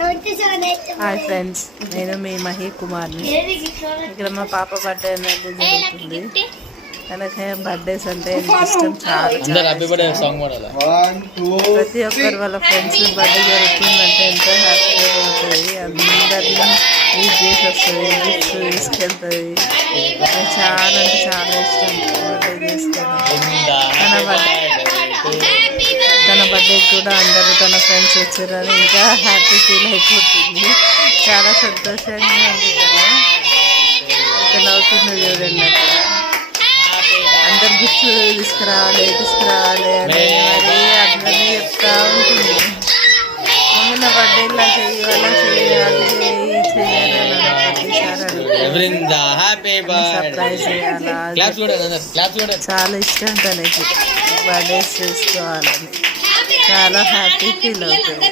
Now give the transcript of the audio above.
Hi friends, నేను మీ మహి కుమార్ని. ఇక్కడ మా పాప బర్త్డే అనేది జరుగుతుంది. తనకి బర్త్డేస్ అంటే ఎంత ఇష్టం, చాలా ప్రతి ఒక్కరు వాళ్ళ ఫ్రెండ్స్ బర్త్డే జరుగుతుందంటే ఎంతో హ్యాపీగా ఉంటుంది. అందరినీ యూజ్ చేసి వస్తుంది, గిఫ్ట్స్ తీసుకెళ్తుంది. చాలా అంటే చాలా ఇష్టం బర్త్డే చేసుకోవడం. తన బర్త్డేకి కూడా అందరూ తన ఫ్రెండ్స్ వచ్చారని ఇంకా హ్యాపీ ఫీల్ అయిపోతుంది. చాలా సంతోషంగా ఉంది. ఇక్కడ అవుతుంది చూడండి. అక్కడ అందరు గిఫ్ట్స్ తీసుకురావాలి అని మరి అందరినీ చెప్తా ఉంటుంది. మమ్మీ నా బర్త్డే ఇలా చెయ్యాలి సర్ప్రైజ్ చేయాలా. చాలా ఇష్టం తనకి బర్త్డేస్ చేసుకోవాలని. చాలా హ్యాపీ ఫీల్ అవుతుంది.